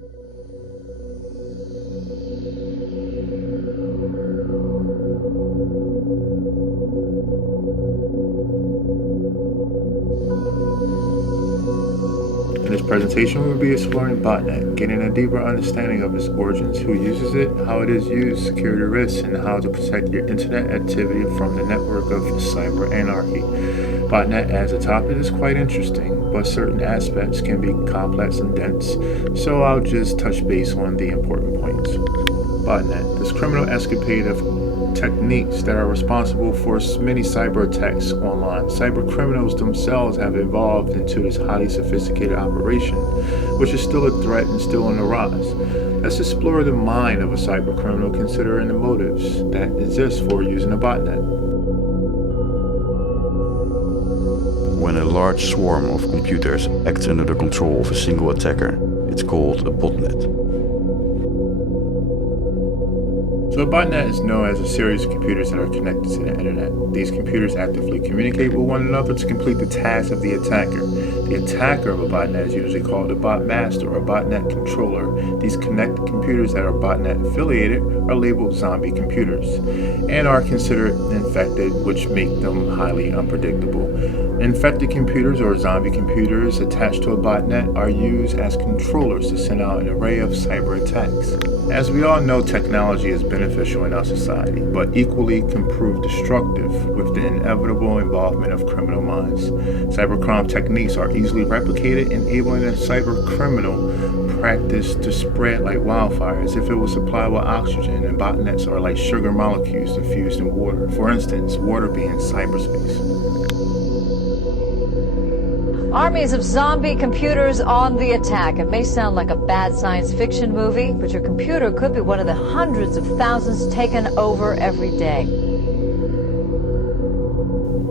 In this presentation, we'll be exploring Botnet, getting a deeper understanding of its origins, who uses it, how it is used, security risks, and how to protect your internet activity from the network of cyber anarchy. Botnet as a topic is quite interesting, but certain aspects can be complex and dense, so I'll just touch base on the important points. Botnet, this criminal escapade of techniques that are responsible for many cyber attacks online. Cyber criminals themselves have evolved into this highly sophisticated operation, which is still a threat and still on the rise. Let's explore the mind of a cyber criminal, considering the motives that exist for using a botnet. When a large swarm of computers acts under the control of a single attacker, it's called a botnet. So a botnet is known as a series of computers that are connected to the internet. These computers actively communicate with one another to complete the task of the attacker. The attacker of a botnet is usually called a botmaster or a botnet controller. These connected computers that are botnet affiliated are labeled zombie computers and are considered infected, which make them highly unpredictable. Infected computers or zombie computers attached to a botnet are used as controllers to send out an array of cyber attacks. As we all know, technology is beneficial in our society, but equally can prove destructive with the inevitable involvement of criminal minds. Cybercrime techniques are easily replicated, enabling a cyber criminal practice to spread like wildfire as if it was supplied with oxygen, and botnets are like sugar molecules infused in water. For instance, water being cyberspace. Armies of zombie computers on the attack. It may sound like a bad science fiction movie, but your computer could be one of the hundreds of thousands taken over every day.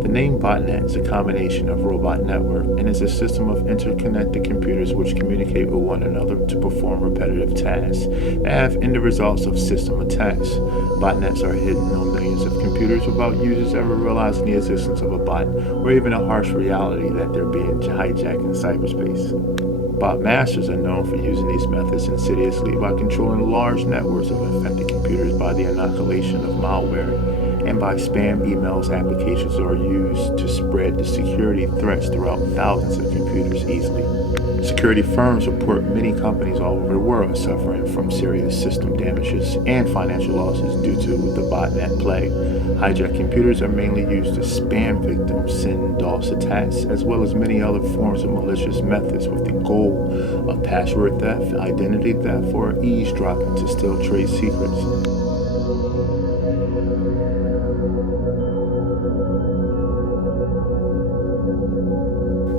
The name botnet is a combination of robot network and is a system of interconnected computers which communicate with one another to perform repetitive tasks that have end results of system attacks. Botnets are hidden on millions of computers without users ever realizing the existence of a bot or even a harsh reality that they're being hijacked in cyberspace. Bot masters are known for using these methods insidiously by controlling large networks of infected computers by the inoculation of malware, and by spam emails applications are used to spread the security threats throughout thousands of computers easily. Security firms report many companies all over the world are suffering from serious system damages and financial losses due to the botnet plague. Hijacked computers are mainly used to spam victims, send DOS attacks, as well as many other forms of malicious methods with the goal of password theft, identity theft, or eavesdropping to steal trade secrets.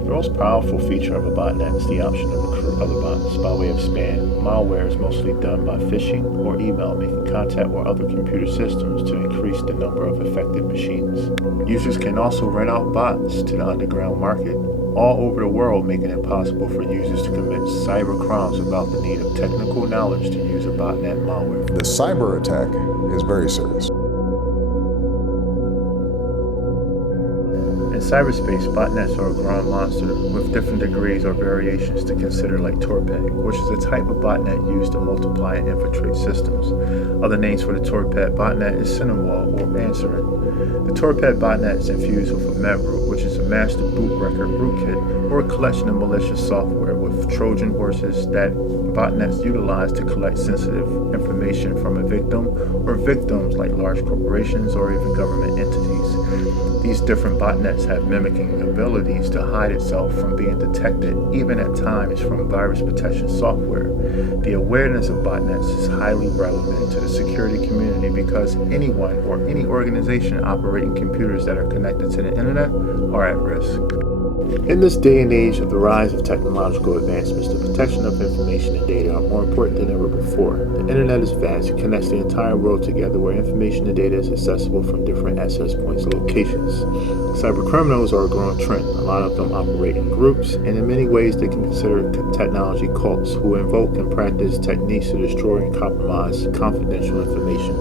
The most powerful feature of a botnet is the option to recruit other bots by way of spam. Malware is mostly done by phishing or email, making contact with other computer systems to increase the number of affected machines. Users can also rent out bots to the underground market all over the world, making it possible for users to commit cyber crimes without the need of technical knowledge to use a botnet malware. The cyber attack is very serious. In cyberspace, botnets are a growing monster with different degrees or variations to consider, like Torped, which is a type of botnet used to multiply and infiltrate systems. Other names for the Torped botnet is Cinewall or Mansarin. The Torped botnet is infused with a medroot, which is a master boot record rootkit or a collection of malicious software with Trojan horses that botnets utilize to collect sensitive information from a victim or victims like large corporations or even government entities. These different botnets have mimicking abilities to hide itself from being detected, even at times from virus protection software. The awareness of botnets is highly relevant to the security community because anyone or any organization operating computers that are connected to the internet are at risk. In this day and age of the rise of technological advancements, the protection of information and data are more important than ever before. The internet is vast. It connects the entire world together where information and data is accessible from different access points and locations. Cyber criminals are a growing trend. A lot of them operate in groups, and in many ways they can consider technology cults who invoke and practice techniques to destroy and compromise confidential information.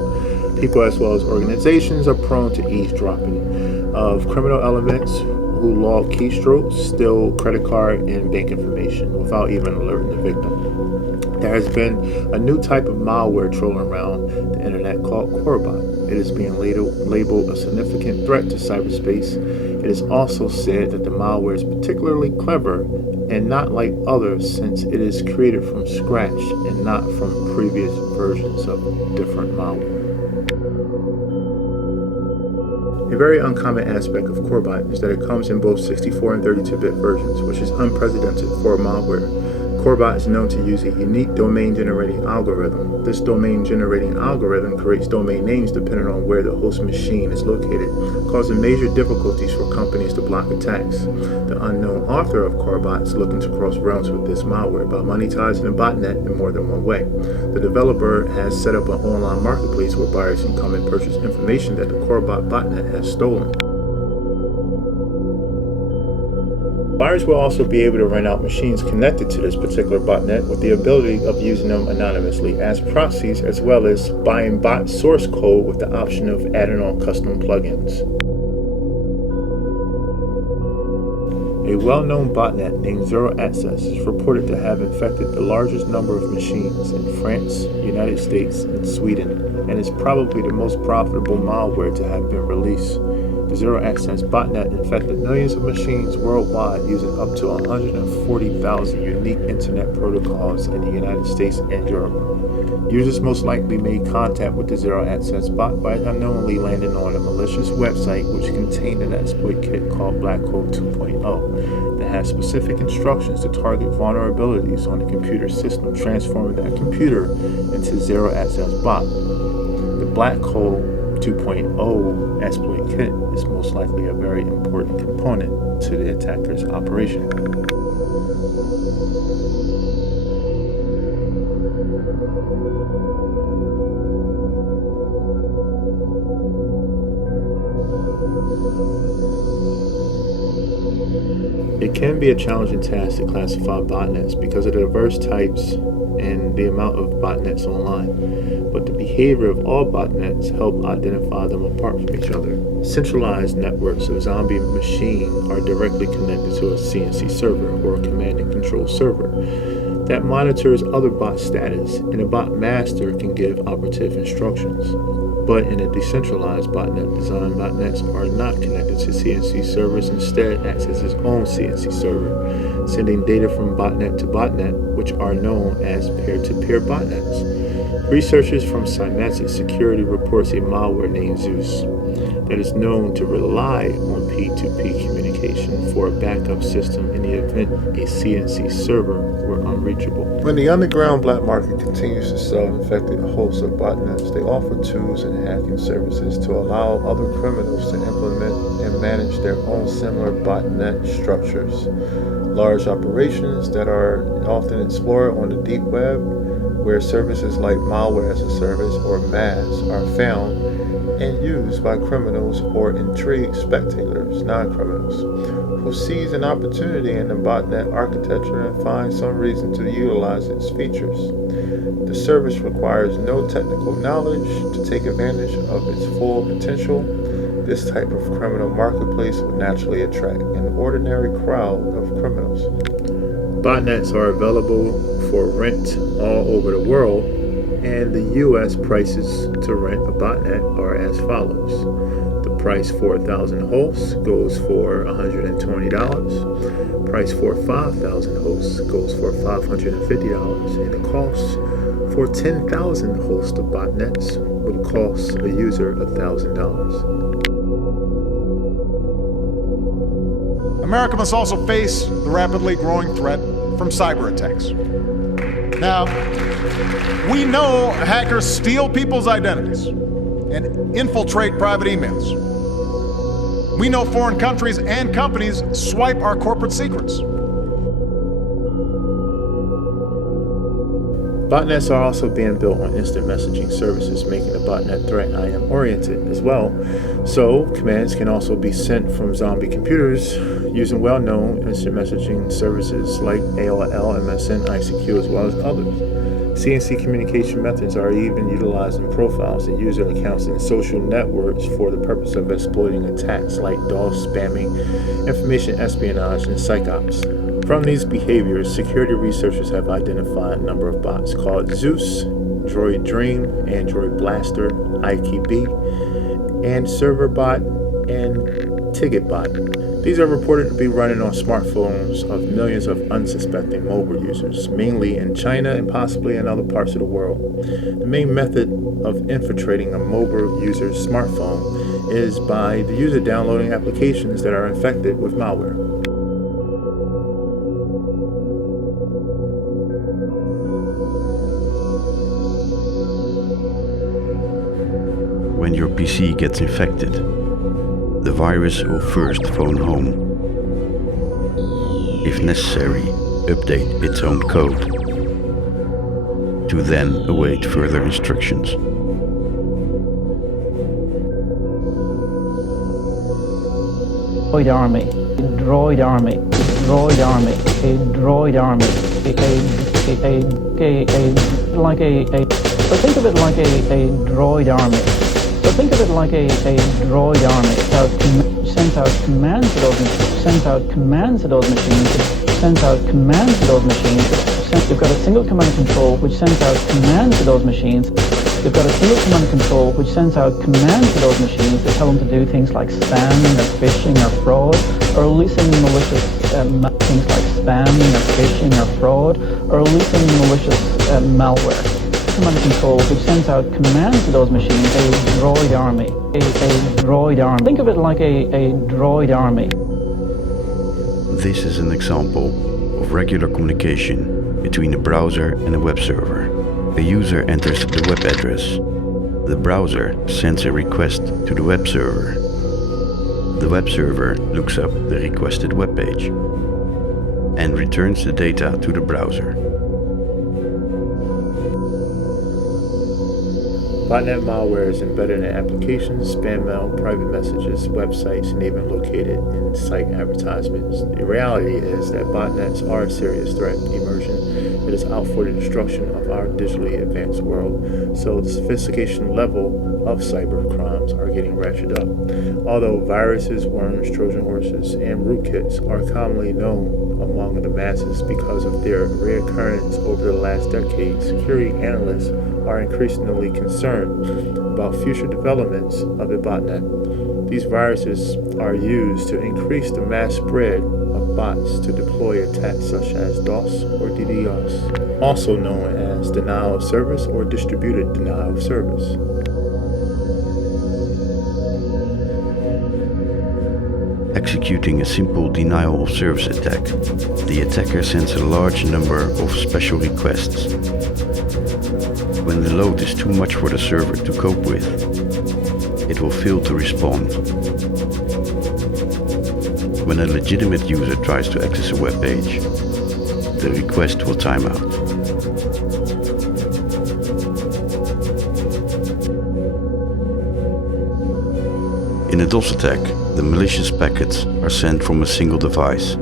People as well as organizations are prone to eavesdropping of criminal elements who log keystrokes, steal credit card and bank information without even alerting the victim. There has been a new type of malware trolling around the internet called Corbot. It is being labeled a significant threat to cyberspace. It is also said that the malware is particularly clever and not like others since it is created from scratch and not from previous versions of different malware. A very uncommon aspect of Corbot is that it comes in both 64 and 32-bit versions, which is unprecedented for malware. Corbot is known to use a unique domain generating algorithm. This domain generating algorithm creates domain names depending on where the host machine is located, causing major difficulties for companies to block attacks. The unknown author of Corbot is looking to cross realms with this malware by monetizing a botnet in more than one way. The developer has set up an online marketplace where buyers can come and purchase information that the Corbot botnet has stolen. Buyers will also be able to rent out machines connected to this particular botnet with the ability of using them anonymously as proxies, as well as buying bot source code with the option of adding on custom plugins. A well-known botnet named Zero Access is reported to have infected the largest number of machines in France, United States, and Sweden, and is probably the most profitable malware to have been released. The Zero Access botnet infected millions of machines worldwide using up to 140,000 unique internet protocols in the United States and Europe. Users most likely made contact with the Zero Access bot by unknowingly landing on a malicious website which contained an exploit kit called Black Code 2.0 that has specific instructions to target vulnerabilities on the computer system, transforming that computer into a Zero Access bot. The Black Code 2.0 exploit kit is most likely a very important component to the attacker's operation. It can be a challenging task to classify botnets because of the diverse types and the amount of botnets online, but the behavior of all botnets help identify them apart from each other. Centralized networks of zombie machine are directly connected to a CNC server or a command and control server that monitors other bot status, and a bot master can give operative instructions. But in a decentralized botnet design, botnets are not connected to CNC servers, instead acts as its own CNC server, sending data from botnet to botnet, which are known as peer-to-peer botnets. Researchers from Cymatic Security reports a malware named Zeus that is known to rely on P2P communication for a backup system in the event a CNC server were unreachable. When the underground black market continues to sell infected hosts of botnets, they offer tools and hacking services to allow other criminals to implement and manage their own similar botnet structures. Large operations that are often explored on the deep web, where services like malware as a service or MAS are found and used by criminals or intrigued spectators, non-criminals, who sees an opportunity in the botnet architecture and finds some reason to utilize its features. The service requires no technical knowledge to take advantage of its full potential. This type of criminal marketplace would naturally attract an ordinary crowd of criminals. Botnets are available for rent all over the world, and the U.S. prices to rent a botnet are as follows. The price for 1,000 hosts goes for $120. Price for 5,000 hosts goes for $550, and the cost for 10,000 hosts of botnets would cost a user $1,000. America must also face the rapidly growing threat from cyber attacks. Now, we know hackers steal people's identities and infiltrate private emails. We know foreign countries and companies swipe our corporate secrets. Botnets are also being built on instant messaging services, making the botnet threat IM-oriented as well. So, commands can also be sent from zombie computers using well-known instant messaging services like AOL, MSN, ICQ, as well as others. CNC communication methods are even utilized in profiles and user accounts in social networks for the purpose of exploiting attacks like DOS, spamming, information espionage, and psyops. From these behaviors, security researchers have identified a number of bots called Zeus, Droid Dream, Android Blaster, IKB, and Serverbot, and TicketBot. These are reported to be running on smartphones of millions of unsuspecting mobile users, mainly in China and possibly in other parts of the world. The main method of infiltrating a mobile user's smartphone is by the user downloading applications that are infected with malware. When your PC gets infected, the virus will first phone home. If necessary, update its own code, to then await further instructions. Droid army, droid army, droid army, a droid army, so think of it like a droid army. So think of it like a droid army that sends out commands to those machines, sends out commands to those machines, sends out commands to those machines. You've got a single command and control which sends out commands to those machines. You've got a single command and control which sends out commands to those machines to tell them to do things like spamming or phishing or fraud, or releasing malicious things like spamming or phishing or fraud, or releasing malicious malware. Command and control which sends out commands to those machines, a droid army, a droid army. Think of it like a droid army. This is an example of regular communication between a browser and a web server. A user enters the web address. The browser sends a request to the web server. The web server looks up the requested web page and returns the data to the browser. Botnet malware is embedded in applications, spam mail, private messages, websites, and even located in site advertisements. The reality is that botnets are a serious threat emerging. It is out for the destruction of our digitally advanced world, so the sophistication level of cyber crimes are getting ratcheted up. Although viruses, worms, Trojan horses, and rootkits are commonly known among the masses because of their reoccurrence over the last decade, security analysts are increasingly concerned about future developments of a botnet. These viruses are used to increase the mass spread of bots to deploy attacks such as DOS or DDoS, also known as denial of service or distributed denial of service. Executing a simple denial of service attack, the attacker sends a large number of special requests. When the load is too much for the server to cope with, it will fail to respond. When a legitimate user tries to access a web page, the request will time out. In a DOS attack, the malicious packets are sent from a single device.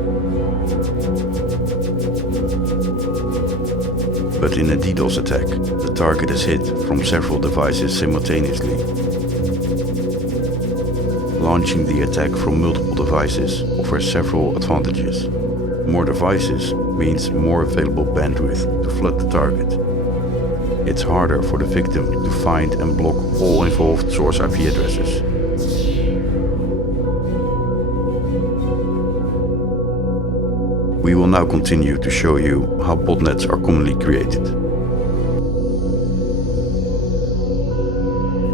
But in a DDoS attack, the target is hit from several devices simultaneously. Launching the attack from multiple devices offers several advantages. More devices means more available bandwidth to flood the target. It's harder for the victim to find and block all involved source IP addresses. We will now continue to show you how botnets are commonly created.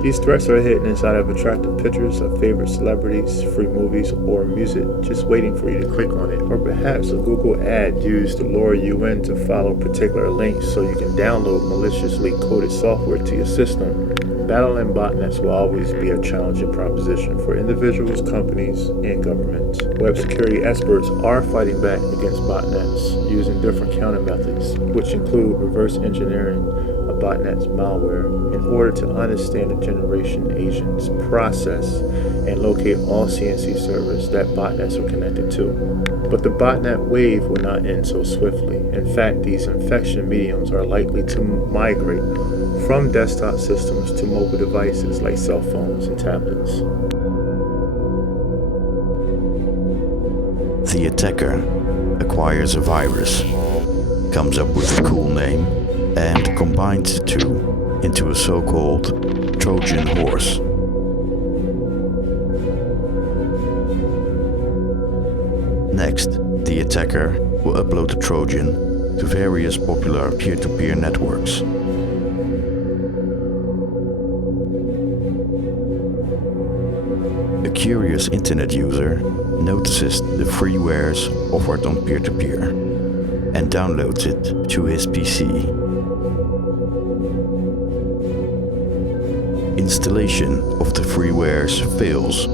These threats are hidden inside of attractive pictures of favorite celebrities, free movies, or music just waiting for you to click on it. Or perhaps a Google ad used to lure you in to follow particular links so you can download maliciously coded software to your system. Battling botnets will always be a challenging proposition for individuals, companies, and governments. Web security experts are fighting back against botnets using different counter methods, which include reverse engineering, a botnet's malware in order to understand the generation agent's process and locate all CNC servers that botnets are connected to. But the botnet wave will not end so swiftly. In fact, these infection mediums are likely to migrate from desktop systems to mobile devices like cell phones and tablets. The attacker acquires a virus, comes up with a cool name, and combines the two into a so-called Trojan horse. Next, the attacker will upload the Trojan to various popular peer-to-peer networks. A curious internet user notices the freewares offered on peer-to-peer and downloads it to his PC. Installation of the freewares fails,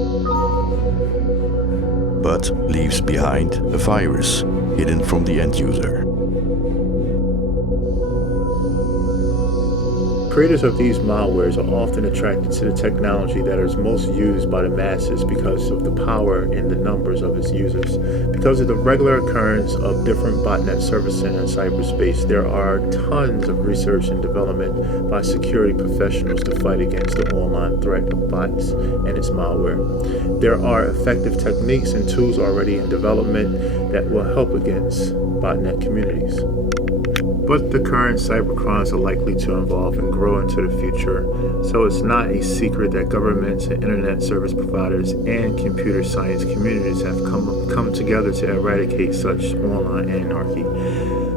but leaves behind a virus hidden from the end user. Creators of these malwares are often attracted to the technology that is most used by the masses because of the power and the numbers of its users. Because of the regular occurrence of different botnet services in cyberspace, there are tons of research and development by security professionals to fight against the online threat of bots and its malware. There are effective techniques and tools already in development that will help against botnet communities. But the current cybercrimes are likely to evolve and grow into the future, so it's not a secret that governments and internet service providers and computer science communities have come together to eradicate such online anarchy.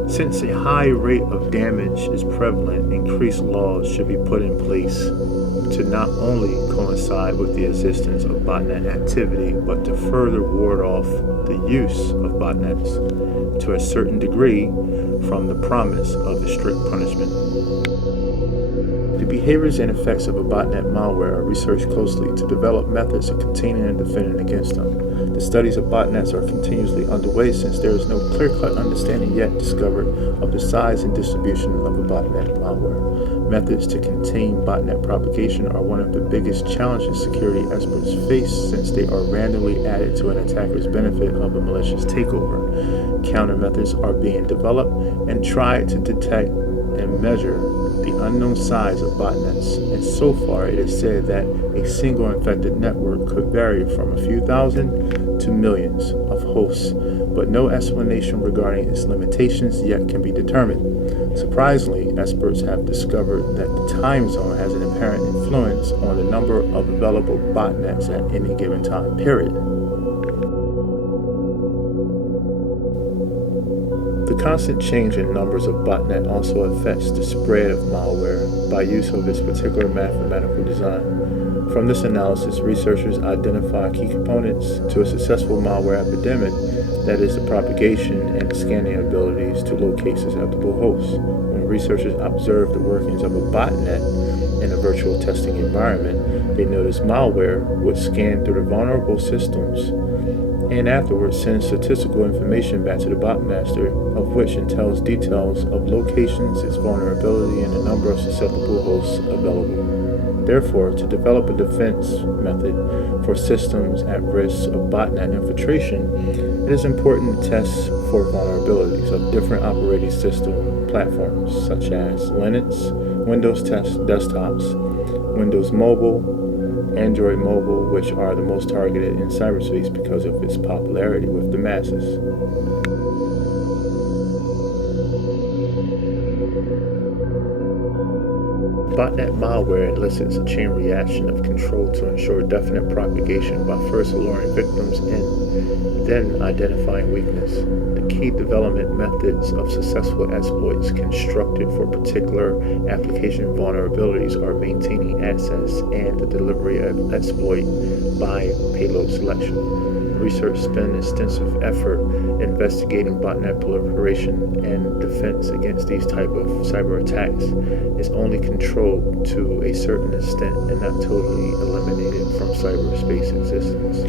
Since a high rate of damage is prevalent, increased laws should be put in place to not only coincide with the existence of botnet activity, but to further ward off the use of botnets to a certain degree from the promise of a strict punishment. The behaviors and effects of a botnet malware are researched closely to develop methods of containing and defending against them. The studies of botnets are continuously underway since there is no clear-cut understanding yet discovered of the size and distribution of a botnet malware. Methods to contain botnet propagation are one of the biggest challenges security experts face since they are randomly added to an attacker's benefit of a malicious takeover. Counter methods are being developed and tried to detect and measure the unknown size of botnets, and so far it is said that a single infected network could vary from a few thousand to millions of hosts, but no explanation regarding its limitations yet can be determined. Surprisingly, experts have discovered that the time zone has an apparent influence on the number of available botnets at any given time period. The constant change in numbers of botnet also affects the spread of malware by use of its particular mathematical design. From this analysis, researchers identify key components to a successful malware epidemic, that is, the propagation and scanning abilities to locate susceptible hosts. When researchers observe the workings of a botnet in a virtual testing environment, they notice malware would scan through the vulnerable systems and afterwards sends statistical information back to the botmaster, of which entails details of locations, its vulnerability, and the number of susceptible hosts available. Therefore, to develop a defense method for systems at risk of botnet infiltration, it is important to test for vulnerabilities of different operating system platforms, such as Linux, Windows desktops, Windows Mobile, Android Mobile, which are the most targeted in cyberspace because of its popularity with the masses. Botnet malware elicits a chain reaction of control to ensure definite propagation by first alluring victims in, then identifying weakness. The key development methods of successful exploits constructed for particular application vulnerabilities are maintaining access and the delivery of exploit by payload selection. Research spend extensive effort investigating botnet proliferation and defense against these type of cyber attacks is only controlled to a certain extent and not totally eliminated from cyberspace existence.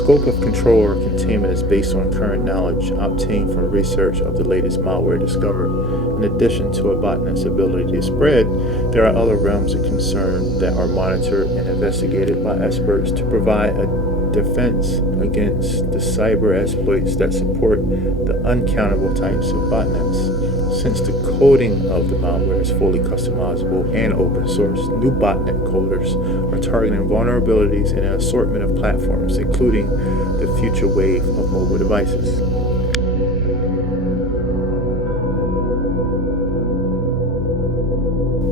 scope of control or containment is based on current knowledge obtained from research of the latest malware discovered. In addition to a botnet's ability to spread, there are other realms of concern that are monitored and investigated by experts to provide a defense against the cyber exploits that support the uncountable types of botnets. Since the coding of the malware is fully customizable and open source, new botnet coders are targeting vulnerabilities in an assortment of platforms, including the future wave of mobile devices.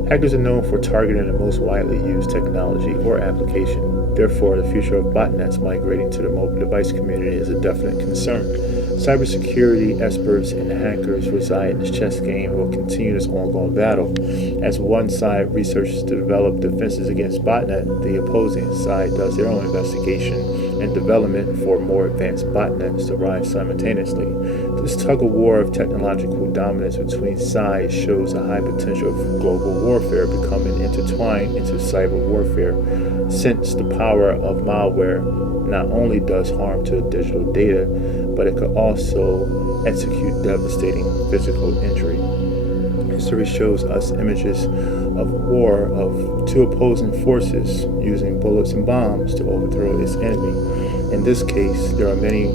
Hackers are known for targeting the most widely used technology or application. Therefore, the future of botnets migrating to the mobile device community is a definite concern. Cybersecurity experts and hackers reside in this chess game and will continue this ongoing battle. As one side researches to develop defenses against botnet, the opposing side does their own investigation and development for more advanced botnets to rise simultaneously. This tug-of-war of technological dominance between sides shows a high potential of global warfare becoming intertwined into cyber warfare, since the power of malware not only does harm to digital data, but it could also execute devastating physical injury. History shows us images of war of two opposing forces using bullets and bombs to overthrow its enemy. In this case, there are many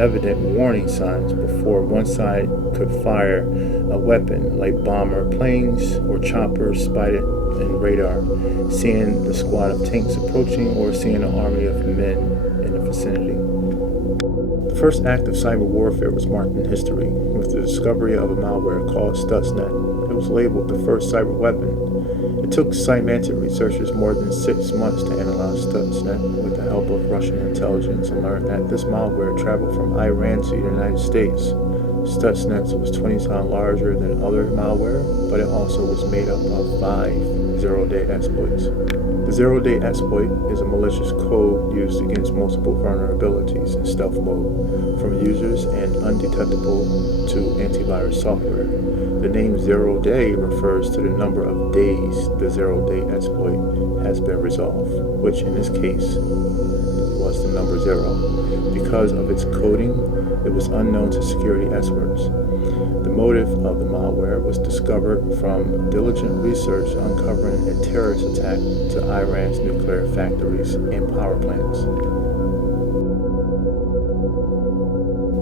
evident warning signs before one side could fire a weapon, like bomber planes or choppers spotted in radar, seeing the squad of tanks approaching or seeing an army of men in the vicinity. The first act of cyber warfare was marked in history with the discovery of a malware called Stuxnet. It was labeled the first cyber weapon. It took Symantec researchers more than 6 months to analyze Stuxnet with the help of Russian intelligence and learned that this malware traveled from Iran to the United States. Stuxnet was 20 times larger than other malware, but it also was made up of 5 zero-day exploits. The zero-day exploit is a malicious code used against multiple vulnerabilities in stealth mode, from users and undetectable to antivirus software. The name zero-day refers to the number of days the zero-day exploit has been resolved, which in this case was the number 0. Because of its coding, it was unknown to security experts. The motive of the malware was discovered from diligent research uncovering a terrorist attack to Iran's nuclear factories and power plants.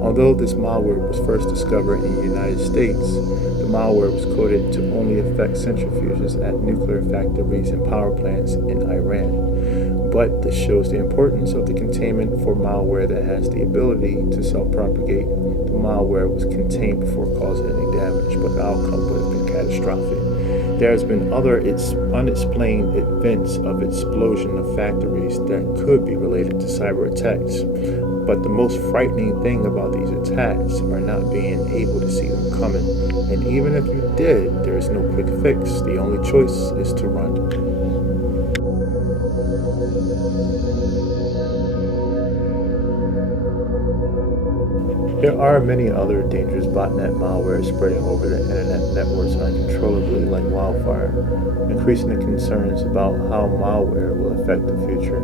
Although this malware was first discovered in the United States, the malware was coded to only affect centrifuges at nuclear factories and power plants in Iran. But this shows the importance of the containment for malware that has the ability to self-propagate. The malware was contained before causing any damage, but the outcome would have been catastrophic. There has been other unexplained events of explosion of factories that could be related to cyber attacks. But the most frightening thing about these attacks are not being able to see them coming. And even if you did, there is no quick fix. The only choice is to run. There are many other dangerous botnet malware spreading over the internet networks uncontrollably like wildfire, increasing the concerns about how malware will affect the future.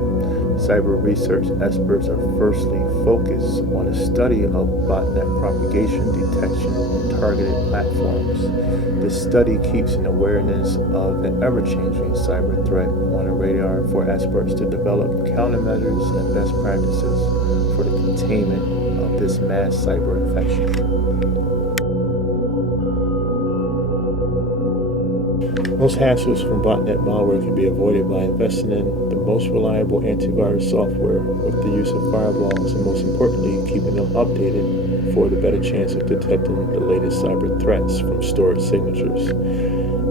Cyber research experts are firstly focused on a study of botnet propagation, detection, and targeted platforms. This study keeps an awareness of an ever-changing cyber threat on the radar for experts to develop countermeasures and best practices for the containment of this mass cyber infection. Most hassles from botnet malware can be avoided by investing in the most reliable antivirus software with the use of firewalls and, most importantly, keeping them updated for the better chance of detecting the latest cyber threats from stored signatures.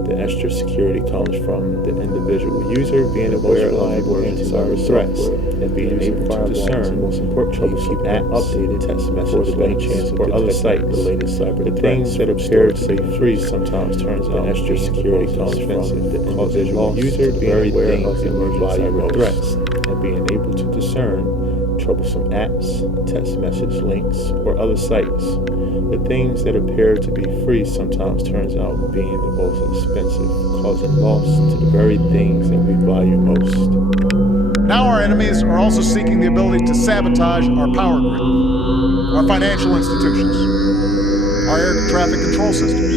The extra security comes from the individual user being aware of the antivirus threats and being able to discern, most importantly, keep updated text messages, better chance for other sites. The latest cyber the things that appear to be free sometimes turns out extra security comes from the individual user being aware of the emerging cyber threats and being able to discern troublesome apps, text message links, or other sites. The things that appear to be free sometimes turns out being the most expensive, causing loss to the very things that we value most. Now our enemies are also seeking the ability to sabotage our power grid, our financial institutions, our air traffic control systems.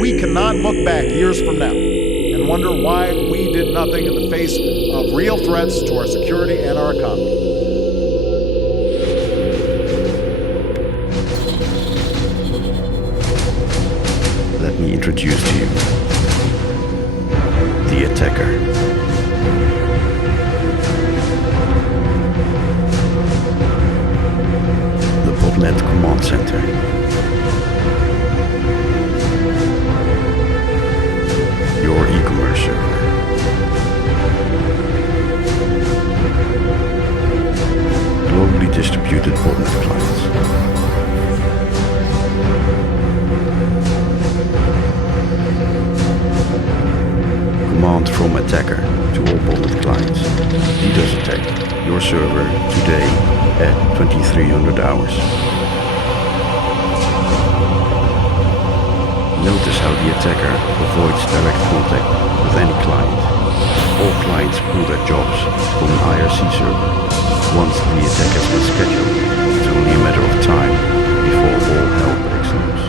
We cannot look back years from now and wonder why we did nothing in the face of real threats to our security and our economy. Let me introduce to you the attacker. The Botnet Command Center. Your e-commerce server. Globally distributed Botnet clients. Command from attacker to all Botnet clients. DDoS attack your server today at 2300 hours. Notice how the attacker avoids direct contact with any client. All clients pull their jobs from an IRC server. Once the attack has been scheduled, it's only a matter of time before all hell breaks loose.